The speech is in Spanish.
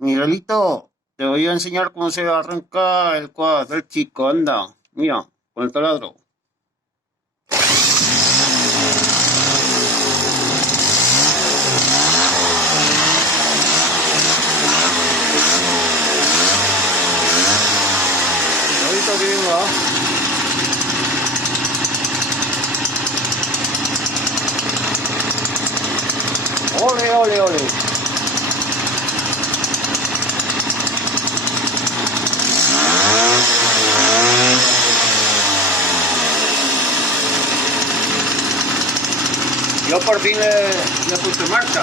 Miguelito, te voy a enseñar cómo se arranca el quad del chico, anda. Mira, con el taladro. Ahorita que venga. Ole, ole, ole. Yo por fin le puse en marcha.